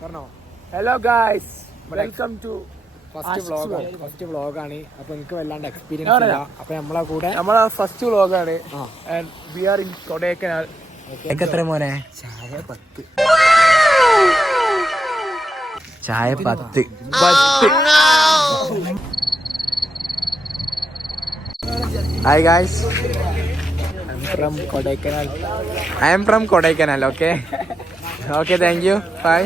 പറഞ്ഞോ? Hello guys welcome to first വ്ളോഗാണ്. First വ്ളോഗാണ് അപ്പൊ എനിക്ക് വല്ലാണ്ട് എക്സ്പീരിയൻസ്. ഇല്ല. അപ്പൊ നമ്മളെ കൂടെ നമ്മളെ ഫസ്റ്റ് വ്ലോഗാണ് ആ. വി ആർ ഇൻ കൊടൈക്കനാൽ എത്ര മോനെ? ചായ പത്ത്. ചായ പത്ത്. Hi guys from Kodaikanal I'm from Kodaikanal okay okay thank you bye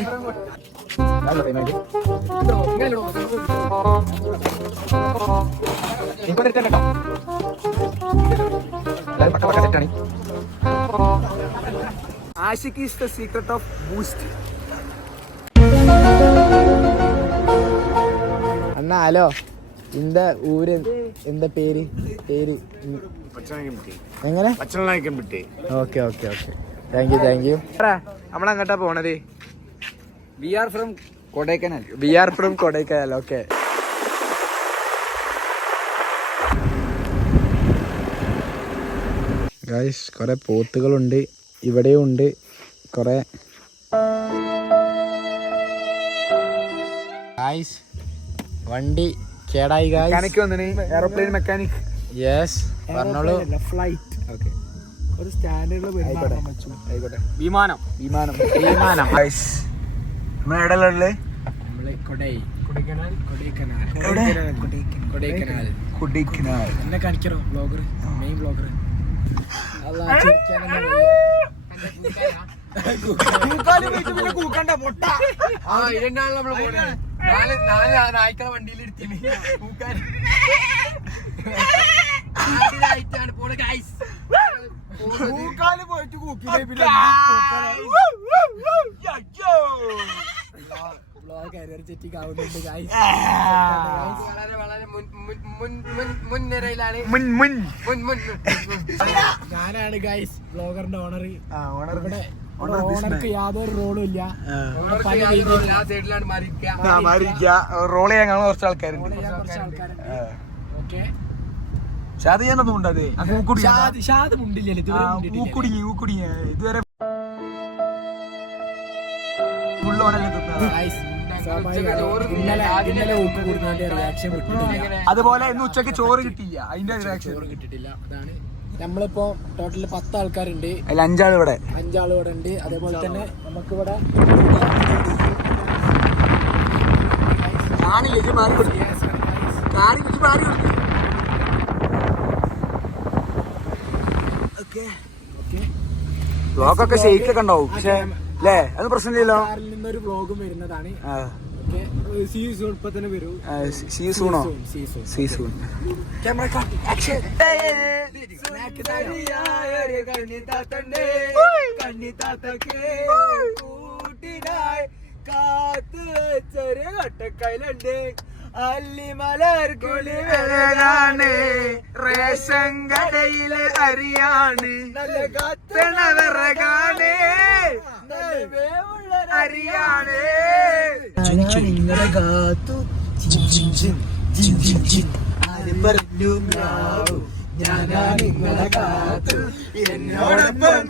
Ashiq is the secret of Boost Anna hello. ഇന്ത ഊര് എന്താ പേര് പേര്. എങ്ങനെ? Okay okay okay. Thank you thank you നമ്മളെങ്ങോട്ടാ പോണത്? We are from Kodaikanal we are from Kodaikanal okay guys കുറേ പോത്തുകളുണ്ട് ഇവിടെയും ഉണ്ട് കുറേ. ഗായ്സ് വണ്ടി കേടായി ഗായ്സ് മെക്കാനിക് വന്നിന് എയർപ്ലെയിൻ മെക്കാനിക് യെസ് പറഞ്ഞോളൂ. ഫ്ലൈറ്റ് ഓക്കെ ഒരു സ്റ്റാൻഡേർഡിൽ ആയിക്കോട്ടെ. ആയിക്കോട്ടെ. വിമാനം. വിമാനം. വിമാനം. ഗൈസ് നമ്മൾ എവിടെയുള്ളത് നമ്മൾ എന്നെ കാണിക്കറോ ബ്ലോഗർ. Main blogger. നായ്ക്കളെ വണ്ടിയിൽ പോയിട്ട് കൂക്കില്ലേ പിന്നെ ചെറ്റിക്കാവുന്നുണ്ട് ഗായ്സ് വളരെ വളരെ മുൻ മുൻ മുൻ മുൻ ഞാനാണ് ഗൈസ് ബ്ലോഗറിന്റെ ഓണർ ഓണർ ഇവിടെ മുൻ മുൻ മുൻ ഓണർക്ക് യാതൊരു റോളും ഇല്ല. റോൾ ചെയ്യാൻ കാണുന്ന കുറച്ച് ആൾക്കാരുണ്ട്. കുറച്ച് ആൾക്കാരുണ്ട്. ആ. ഓക്കെ ഷാദ് ഷാദ് മുണ്ടില്ലല്ലോ? ഇതുവരെ അതുപോലെ ഇന്ന് ഉച്ചയ്ക്ക് ചോറ് കിട്ടിയില്ല. അതിന്റെ റിയാക്ഷൻ കിട്ടിയിട്ടില്ല. അതാണ്. നമ്മളിപ്പോ ടോട്ടൽ പത്ത് ആൾക്കാരുണ്ട് അതിൽ അഞ്ചാൾ ഇവിടെ അഞ്ചാൾ ഇവിടെ ഉണ്ട് അതേപോലെ തന്നെ നമുക്കിവിടെ കാണില്ല? ഇത് മാറി കൊടുത്തു കാറി കുറിച്ച് മാറി കൊടുത്തു ഷെയ്ക്ക് ഒക്കെ ഉണ്ടാവും. പക്ഷെ അല്ലേ അത് പ്രശ്നമില്ലല്ലോ. ഒരു വരുന്നതാണ്. ആ, ഓക്കെ സീസൺ ഇപ്പൊ തന്നെ വരൂ. ആ, സീ സൂണോ സീസൺ സീ സൂൺ റേഷൻ കടയിൽ അരിയാണ്. വിറകാണ് അരിയാണ്. നിങ്ങളെ കാത്തു. ഞാനാ നിങ്ങളെ കാത്തു. എന്നോടൊപ്പം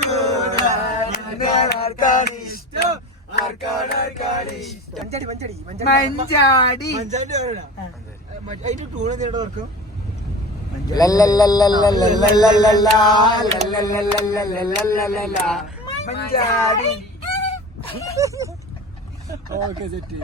ആർക്കാണ് മഞ്ചാടി അതിന്റെ ടൂൺ എന്തിനാ ഓർക്കും മഞ്ചാടി ഓക്കെ സെറ്റ്